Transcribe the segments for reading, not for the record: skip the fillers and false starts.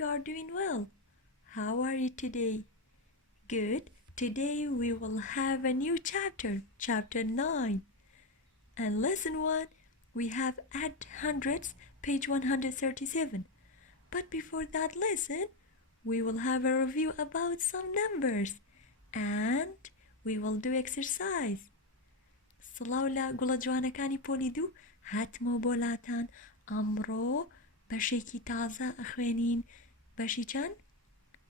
you are doing well. How are you today? Good. Today we will have a new chapter, chapter 9. And lesson 1, we have add hundreds, page 137. But before that lesson, we will have a review about some numbers. And we will do exercise. سڵاو گوڵە جوانەکانی پۆلی 2 هاتمەوە بۆلاتان ئەمڕۆ بەشێکی تازە ئەخوێنین بەشی چەند؟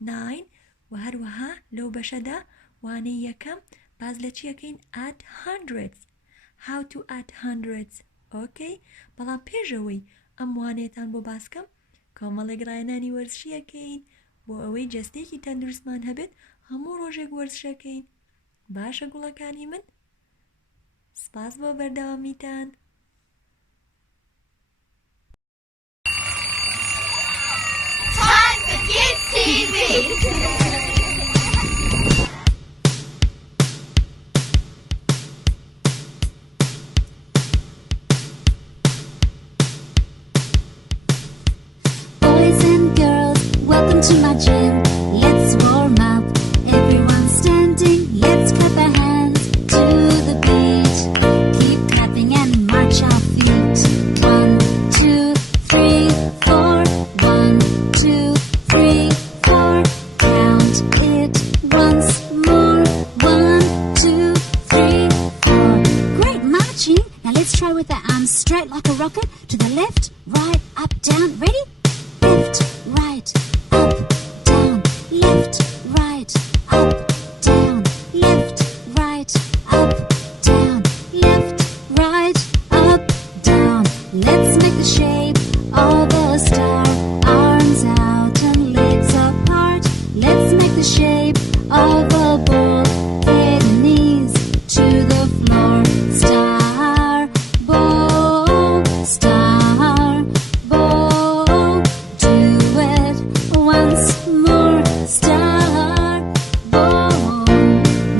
9 و هەروەها لەو بەشەدا وانەی یەکەم باز لە چیەکەین؟ add hundreds. How to add hundreds. Okay? بەڵام پێشەوەی ئەم وانەیەتان بۆ باسکەم کۆمەڵێک ڕایەنانی وەرزشیەکەین بۆ ئەوەی جەستێکی تەندروستمان هەبێت هەموو ڕۆژێک وەرزشەکەین. باشە گوڵەکانی من؟ سپاس بۆ بەردەوامیتان. Time for Kids TV! Boys and girls, welcome to my gym. Let's warm up. Everyone standing. Let's clap our hands to the beat. Keep clapping and march our feet. 1, 2, 3, 4. 1, 2, 3, 4. Count it once more. 1, 2, 3, 4. Great marching. Now let's try with our arms straight like a rocket. To the left, right, up, down. Ready? Left, right, up, down. Left, right, up, down. Left, right, up, down. Left, right, up, down. Let's make the shape of a star. Arms out and legs apart. Let's make the shape of a ball. Head and knees to the floor. Star, ball, star, ball. Do it once more. Star, ball.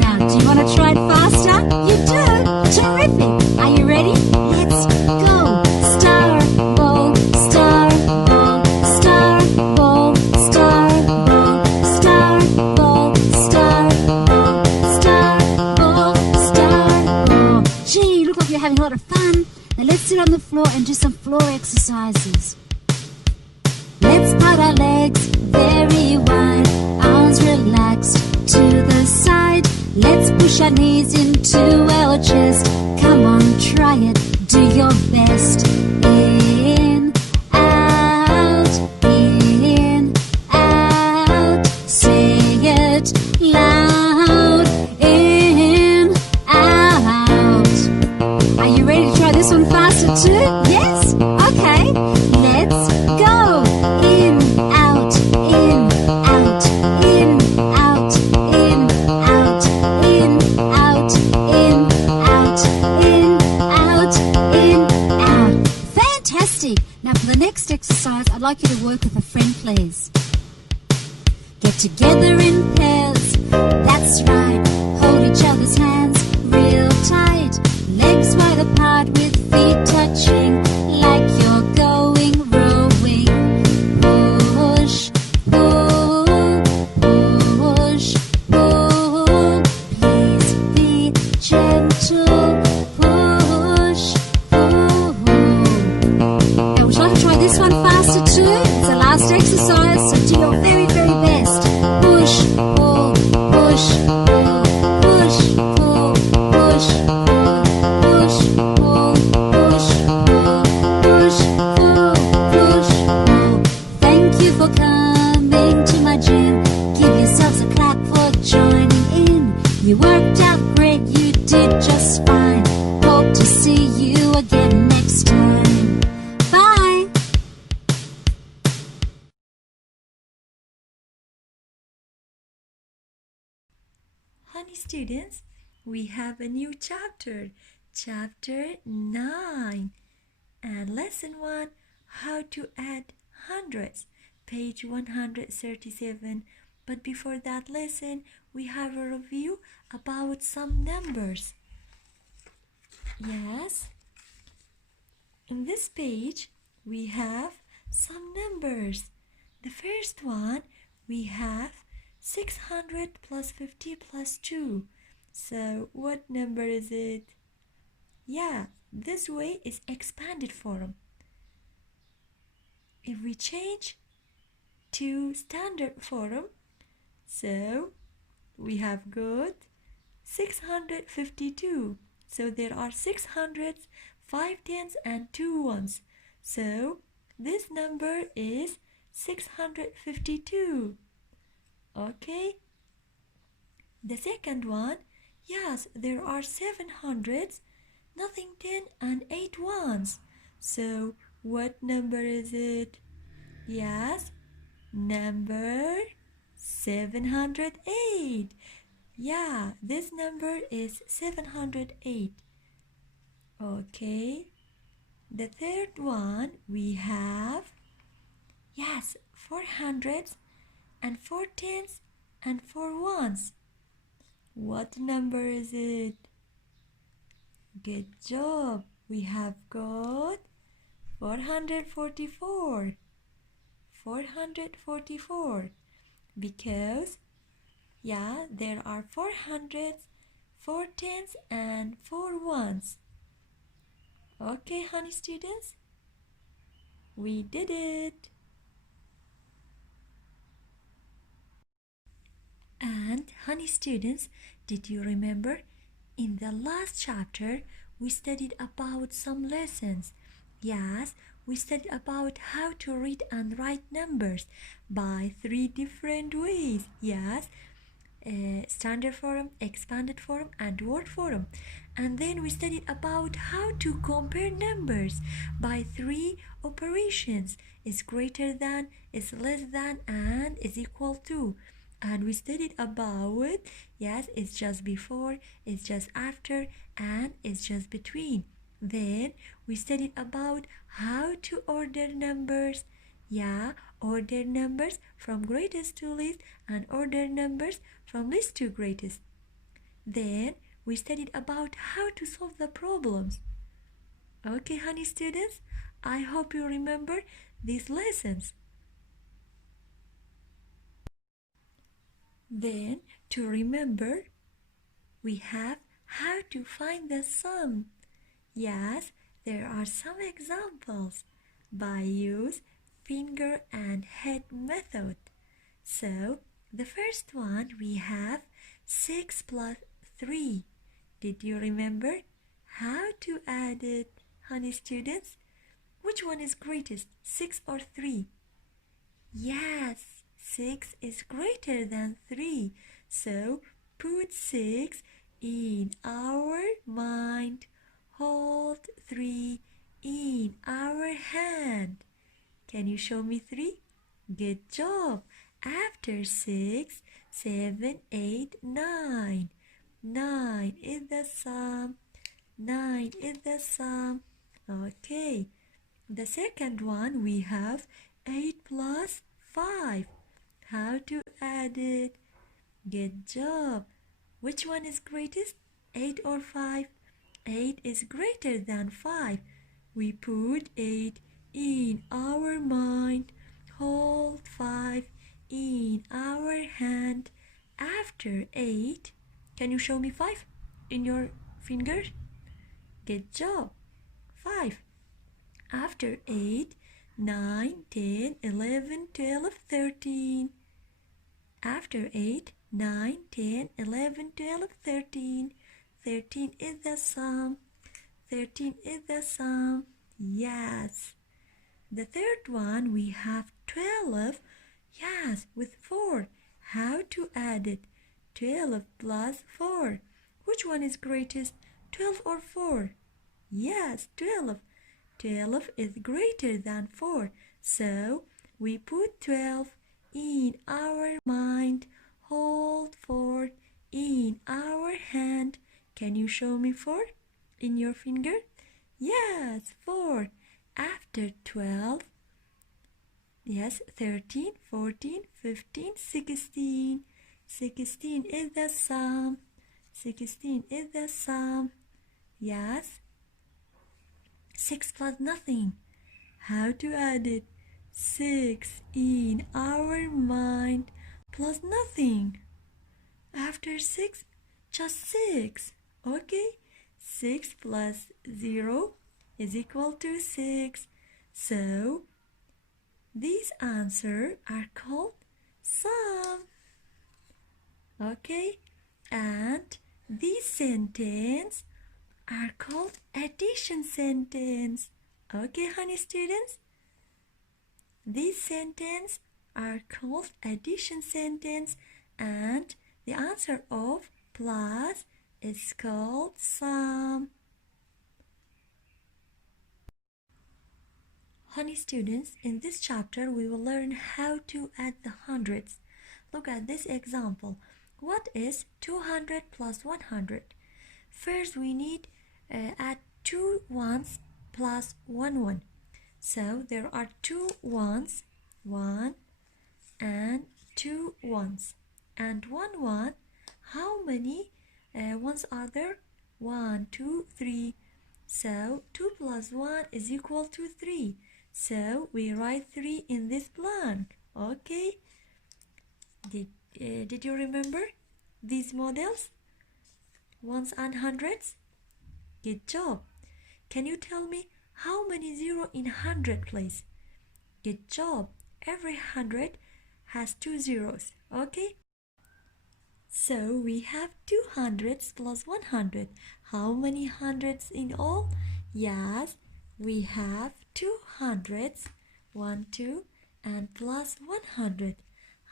Now, do you want to try it faster? You do? Terrific. Are you ready? Let's go. Star, ball, star, ball, star, ball, star, ball, star, ball, star, ball, star, ball, star, ball. Gee, look like you're having a lot of fun. Now let's sit on the floor and do some floor exercises. Let's part our legs very wide, arms relaxed to the side. Let's push our knees into our chest. Come on, try it, do your best. In, out, in, out. Say it loud. In, out. Are you ready to try this one faster too? Yes? Okay. Let's go. In, out, in, out, in, out, in, out, in, out, in, out, in, out, in, out. Fantastic. Now for the next exercise, I'd like you to work with a friend, please. Get together in pairs. That's right. Hold each other's hands real tight. Legs wide apart with feet touching like you're going rowing. Push, pull, push, pull. Please be gentle. Push, pull. Now would you like to try this one faster too? It's the last exercise, so do your very, very best. Push, pull, push, pull, push, pull, push, pull, push, pull, push, pull, push, pull, push, pull. Thank you for coming to my gym. Give yourselves a clap for joining in. You worked out great, you did just fine. Hope to see you again next time. Bye. Honey students, we have a new chapter, chapter 9. And lesson 1, how to add hundreds, page 137. But before that lesson, we have a review about some numbers. Yes, in this page, we have some numbers. The first one, we have 600 plus 50 plus 2. So what number is it? Yeah, this way is expanded form. If we change to standard form, so we have got 652. So there are 600s, 5 tens and 2 ones. So this number is 652. Okay. The second one, yes, there are 700s, nothing 10 and 8 ones. So what number is it? Yes, number 708. Yeah, this number is 708. Okay. The third one, we have, yes, 400s and 4 tens and 4 ones. What number is it? Good job. We have got 444. 444. Because, yeah, there are 400s, 4 tens and 4 ones. Okay, honey students? We did it. And honey students, did you remember in the last chapter we studied about some lessons? Yes, we studied about how to read and write numbers by 3 different ways. Yes, standard form, expanded form and word form. And then we studied about how to compare numbers by 3 operations: is greater than, is less than, and is equal to. And we studied about, yes, it's just before, it's just after, and it's just between. Then we studied about how to order numbers. Yeah, order numbers from greatest to least and order numbers from least to greatest. Then we studied about how to solve the problems. Okay, honey students, I hope you remember these lessons. Then, to remember, we have how to find the sum. Yes, there are some examples by use finger and head method. So, the first one we have 6 plus 3. Did you remember how to add it, honey students? Which one is greatest, 6 or 3? Yes, 6 is greater than 3. So put 6 in our mind. Hold 3 in our hand. Can you show me 3? Good job. After 6, 7, 8, 9. 9 is the sum. 9 is the sum. Okay. The second one we have 8 plus 5. How to add it? Good job. Which one is greatest? 8 or 5? 8 is greater than 5. We put 8 in our mind. Hold 5 in our hand. After 8, can you show me 5 in your fingers? Good job. 5. After 8, 9, 10, 11, 12, 13. After 8, 9, 10, 11, 12, 13. 13 is the sum. 13 is the sum. Yes. The third one we have 12. Yes, with 4. How to add it? 12 plus 4. Which one is greatest? 12 or 4? Yes, 12. 12 is greater than 4. So we put 12 in our mind. Hold 4 in our hand. Can you show me 4 in your finger? Yes, 4. After 12, yes, 13, 14, 15, 16. 16 is the sum. 16 is the sum. Yes. 6 plus nothing. How to add it? 6 in our mind plus nothing. After 6, just 6. Okay? 6 plus 0 is equal to 6. So, these answers are called sum. Okay? And these sentences are called addition sentence. Okay, honey students? These sentences are called addition sentence, and the answer of plus is called sum. Honey students, in this chapter we will learn how to add the hundreds. Look at this example. What is 200 plus 100? First we need add 2 ones plus 1 one. So there are 2 ones, 1 and 2 ones. And 1 1, how many ones are there? 1, 2, 3. So 2 plus 1 is equal to 3. So we write 3 in this blank. Okay? Did you remember these models? Ones and hundreds? Good job. Can you tell me how many 0 in 100 place? Good job. Every 100 has 2 zeros. Okay? So we have 2 hundreds plus 100. How many hundreds in all? Yes, we have 2 hundreds, 1, 2, and plus 100.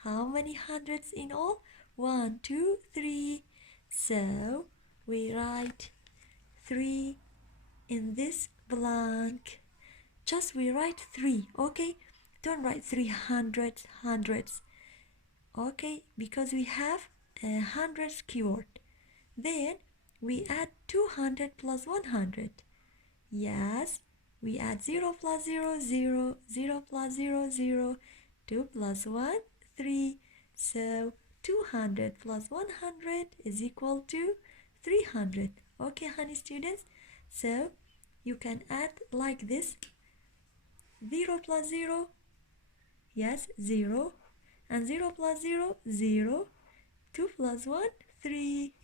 How many hundreds in all? 1, 2, 3. So we write 3 in this blank. Just we write 3, okay? Don't write 300 hundreds. Okay, because we have a hundreds keyword. Then we add 200 plus 100. Yes, we add 0 plus 0, 0, 0 plus 0, 0, 2 plus 1, 3. So 200 plus 100 is equal to 300. Okay, honey students? So you can add like this. 0 plus 0, yes, 0. And 0 plus 0, 0. 2 plus 1, 3.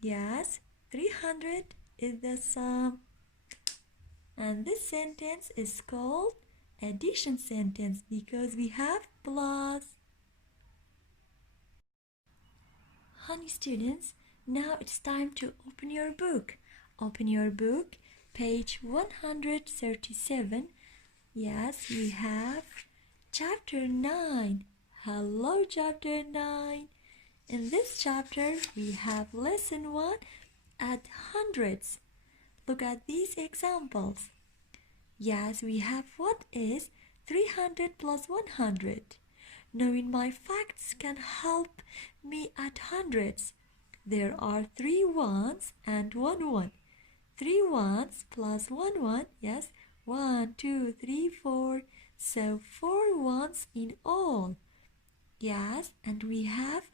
Yes, 300 is the sum. And this sentence is called addition sentence because we have plus. Honey students, now it's time to open your book. Open your book, page 137. Yes, we have chapter 9. Hello, chapter 9. In this chapter, we have lesson 1 at hundreds. Look at these examples. Yes, we have what is 300 plus 100. Knowing my facts can help me at hundreds. There are 3 ones and 1 one. 3 ones plus 1 one, yes, 1, 2, 3, 4. So 4 ones in all. Yes, and we have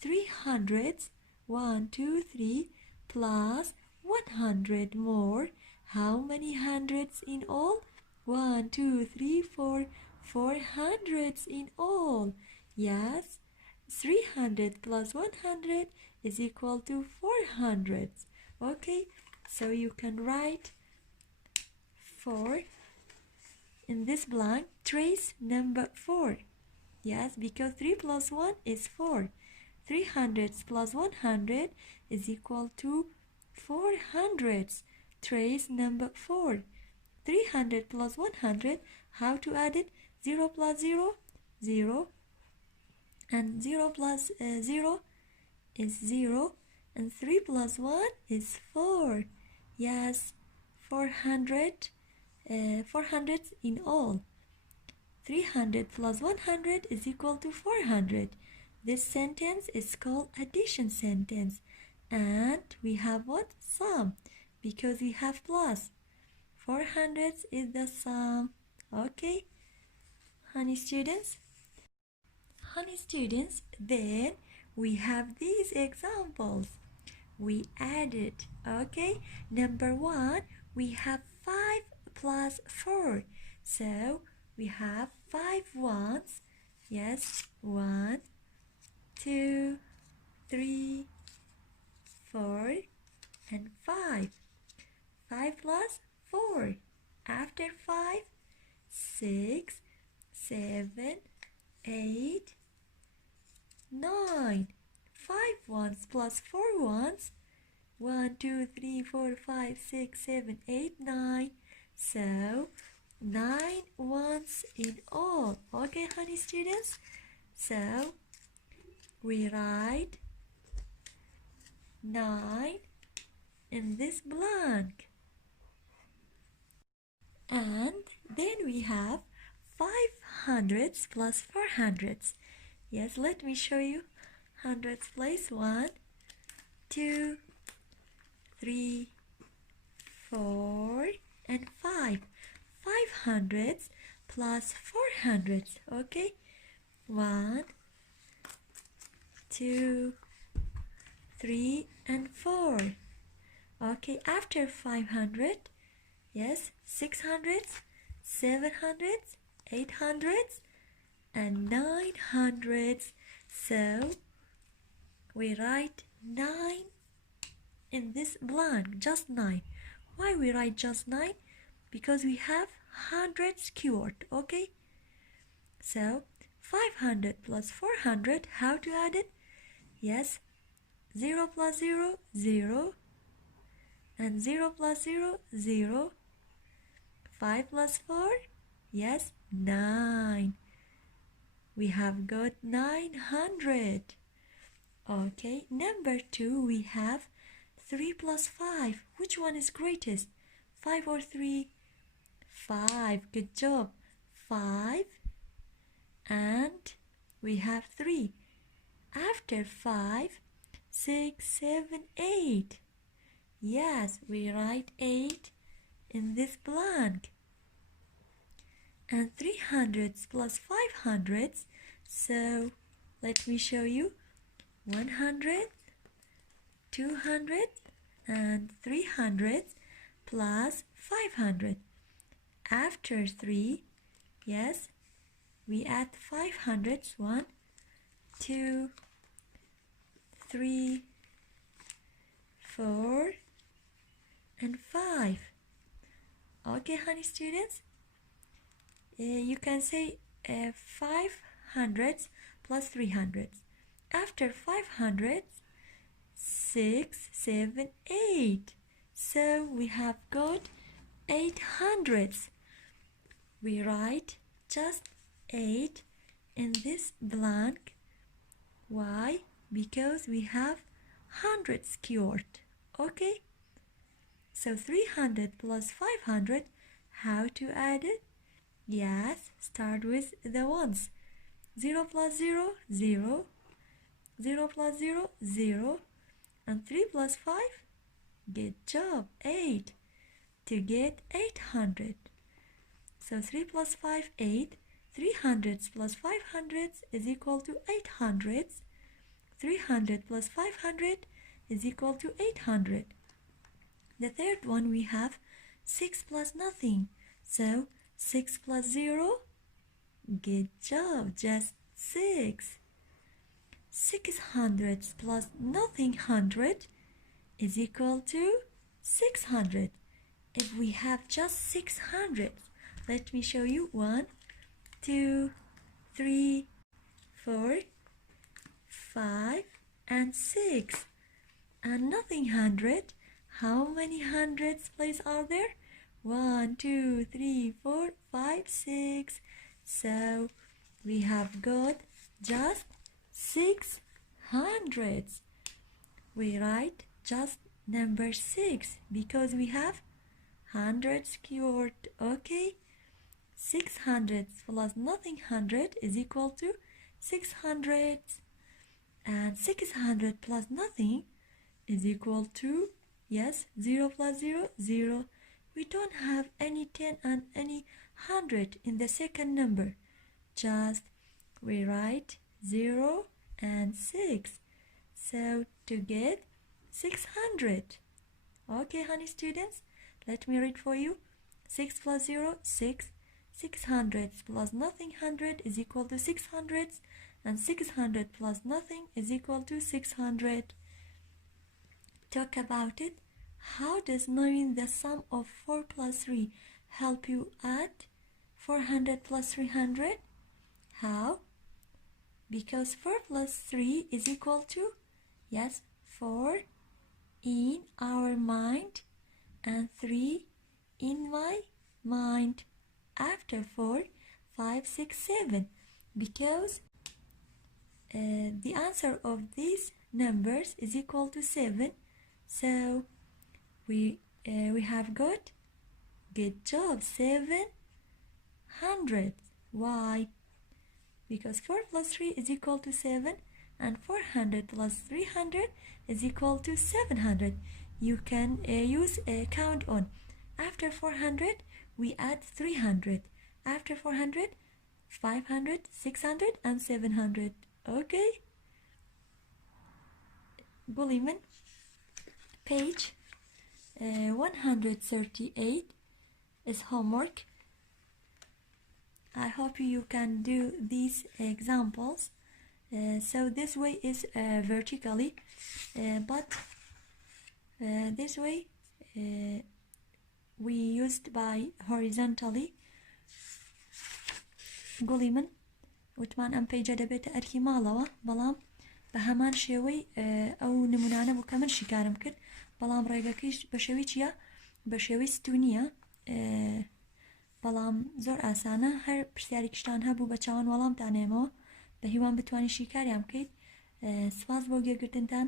3 hundreds, 1, 2, 3, plus 100 more. How many hundreds in all? 1, 2, 3, 4. 4 hundreds in all. Yes, 300 plus 100 is equal to 400. Okay, so you can write 4 in this blank. Trace number 4. Yes, because 3 plus 1 is 4. 300 plus 100 is equal to 400. Trace number 4. 300 plus 100, how to add it? 0 plus 0, 0. And 0 plus 0 is 0. And 3 plus 1 is 4. Yes, 400 in all. 300 plus 100 is equal to 400. This sentence is called addition sentence. And we have what? Sum. Because we have plus. 400 is the sum. Okay, honey students? Honey students, then we have these examples. We added, okay? Number 1, we have 5 plus 4. So we have 5 ones. Yes, 1, 2, 3, 4, and 5. 5 plus 4. After 5, 6, 7, 8, 9. 5 ones plus 4 ones. 1, 2, 3, 4, 5, 6, 7, 8, 9. So 9 ones in all. Okay, honey students? So we write 9 in this blank. And then we have 500s plus 400s. Yes, let me show you. Hundreds place 1, 2, 3, 4, and 5. 500s plus 400s. Okay, 1, 2, 3, and 4. Okay, after 500, yes, 600s, 700s, 800s, and 900s. So we write 9 in this blank, just 9. Why we write just 9? Because we have hundreds keyword. Okay, so 500 plus 400, how to add it? Yes, 0 plus 0, 0, and 0 plus 0, 0. 5 plus 4, yes, 9. We have got 900. Okay, number 2, we have 3 plus 5. Which one is greatest? 5 or 3? 5. Good job. 5 and we have 3. After 5, 6, 7, 8. Yes, we write 8 in this blank. And 300s plus 500s. So let me show you. 100, 200, and 300 plus 500. After 3, yes, we add 500s. 1, 2, 3, 4, and 5. Okay, honey students, you can say 500s plus 300s. After 500, 6, 7, 8. So we have got 800s. We write just 8 in this blank. Why? Because we have hundreds keyword. Okay? So 300 plus 500, how to add it? Yes, start with the ones. 0 plus 0, 0. 0 plus 0, 0. And 3 plus 5, good job, 8. To get 800. So 3 plus 5, 8. 300s plus 500s is equal to 800s. 300 plus 500 is equal to 800. The third one we have 6 plus nothing. So 6 plus 0, good job, just 6. 600s plus nothing 100 is equal to 600. If we have just 600, let me show you. 1, 2, 3, 4, 5, and 6. And nothing 100. How many hundreds place are there? 1, 2, 3, 4, 5, 6. So we have got just 600s. We write just number 6 because we have hundreds keyword. Okay, 600 plus nothing 100 is equal to 600, and 600 plus nothing is equal to, yes, 0 plus 0, 0. We don't have any 10 and any 100 in the second number. Just we write 0 and 6. So to get 600. Okay, honey students, let me read for you. 6 plus 0, 6. 600 plus nothing 100 is equal to 600, and 600 plus nothing is equal to 600. Talk about it. How does knowing the sum of 4 plus 3 help you add 400 plus 300? How? Because 4 plus 3 is equal to, yes, 4 in our mind and 3 in my mind. After 4, 5, 6, 7. Because the answer of these numbers is equal to 7. So we have got, good job, 700. Why? Because 4 plus 3 is equal to 7, and 400 plus 300 is equal to 700. You can use a count on. After 400, we add 300. After 400, 500, 600, and 700. Okay? Bullyman, page 138 is homework. I hope you can do these examples. So this way is vertically, but this way we used by horizontally. گوڵی من وتمان ئەم پێیجە دەبێتە ئەرکی ماڵەوە، بەڵام بە هەمان شێوەی ئەو نمونانە بوو کە من شیکارم کرد، بەڵام ڕێگەکەیش بە شێوەی چییە؟ بە شێوەی ستونیە، بەڵام زۆر ئاسانە. هەر پرسیاری کشتان هەبوو بە چاوان وەڵامتانێمەوە، بە هیوان بتوانین شیکاریان بکەیت. سپاس بۆ گوێگرتنتان،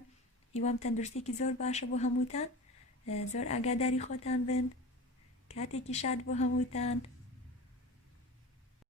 هیوام تەندروستێکی زۆر باشە بۆ هەمووتان، زۆر ئاگاداری خۆتان بن، کاتێکی شاد بۆ هەمووتان.